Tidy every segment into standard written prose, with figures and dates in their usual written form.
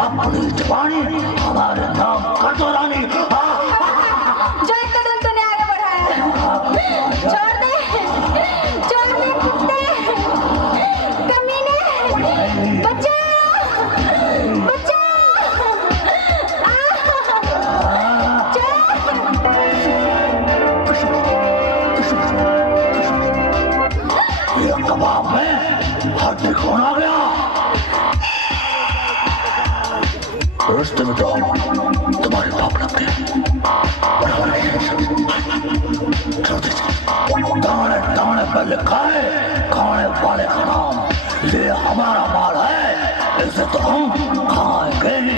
अपनी जवानी हमारे नाम कर दो रानी। जो एक कदम तूने आगे बढ़ाया, छोड़ दे कुत्ते, कमीने, बच्चा बच्चा, ये कबाब में हड्डी कौन आ गया? रिश्ते में तो तुम्हारे बाप लगते हैं। दाने दाने पर लिखा है खाने वाले का नाम। ये हमारा माल है, इसे तो हम खाएंगे ही।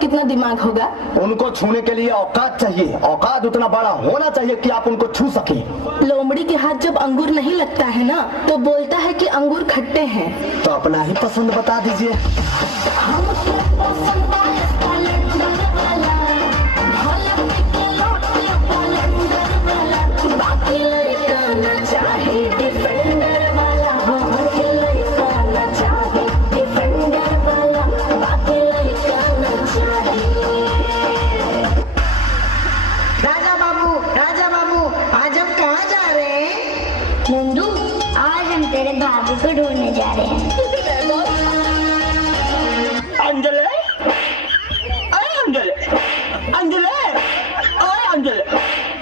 कितना दिमाग होगा। उनको छूने के लिए औकात चाहिए, औकात उतना बड़ा होना चाहिए कि आप उनको छू सके। लोमड़ी के हाथ जब अंगूर नहीं लगता है ना तो बोलता है कि अंगूर खट्टे हैं। तो अपना ही पसंद बता दीजिए। नंदू, आज हम तेरे भाभी को ढूंढने जा रहे हैं। अंजलि, अरे अंजलि, अंजलि, अरे अंजलि,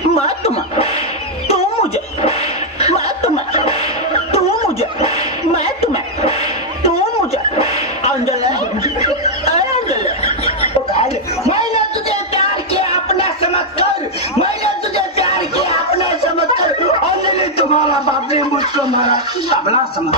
मैं तुम्हें, तुम मुझे, मैं तुम्हें, तुम मुझे, मैं तुम्हें, तुम मुझे, अंजलि, अरे अंजलि, मैंने तुझे प्यार किया अपना समझ कर, मैंने तुझे प्यार किया अपना समझ कर, अंजलि तुम्हारा बाप ने मुझको मारा अपना समझ।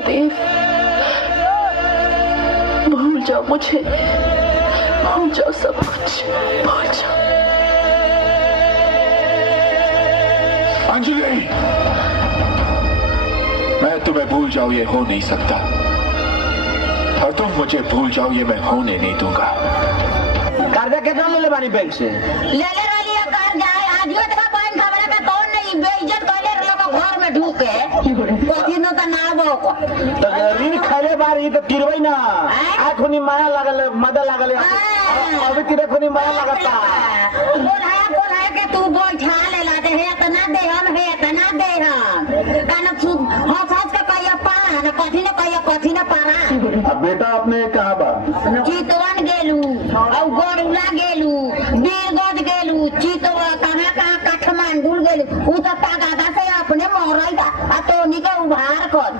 महादेव, भूल जाओ मुझे, भूल जाओ सब कुछ, भूल जाओ। अंजलि, मैं तुम्हें भूल जाऊं ये हो नहीं सकता, और तुम मुझे भूल जाओ ये मैं होने नहीं दूंगा। कर्जा कितना ले ले बानी बैंक से? ले ले रही है कर्जा, आज यो तक पानी खबरे का कौन नहीं बेइज्जत कइले लोग घर में ढूके कथि न त ना बो तो ऋण खाले बार ये तो तिरवई ना आखोनी माया लागल मदा लागल अभी तिरे खोनी माया लागता बोल है के तू बैठा ले ला दे है तना दे हम है तना दे हम कान तू हंस हंस के कहिया पारा न कथि न पारा। अब बेटा अपने कहां बा? चितवन गेलू औ गोरुला गेलू, बीरगंज गेलू, चितवा कहां काठमांडू गेलू, उ त तागा से अपने मोरई बा आ तोनी के उभार कर।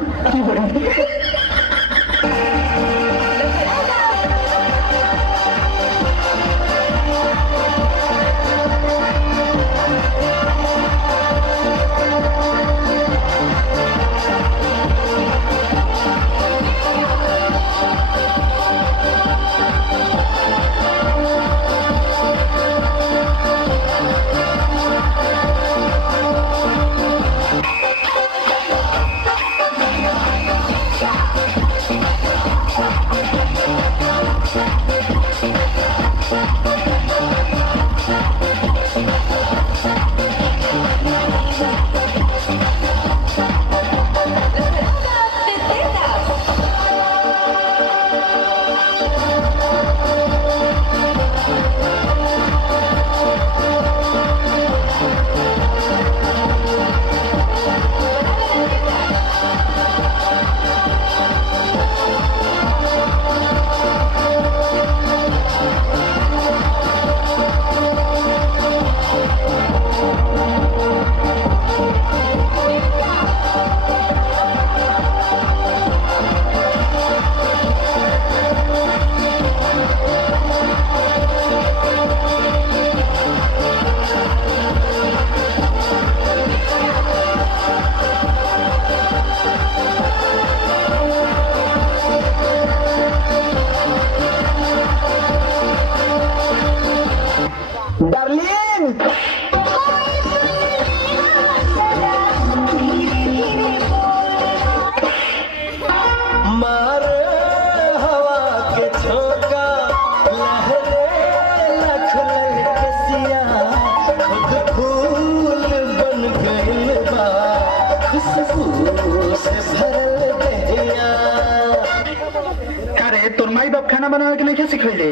खाना बनावे के नहीं सिखैले?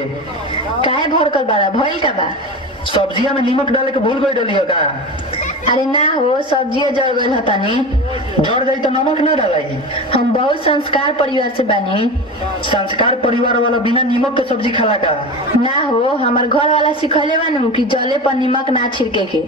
काहे भड़कल बाड़ा, भइल का बा? सब्जिया में नमक डाले के भूल गई डलियो का? अरे ना हो, सब्जिया जड़ गइल ह तनी। जड़ जाई तो नमक ना डालाई। हम बहुत संस्कार परिवार से बानी। संस्कार परिवार वाला बिना नमक के सब्जी खाला का? ना हो, हमार घर वाला सिखले बानू कि जले पर नमक ना छिड़के के।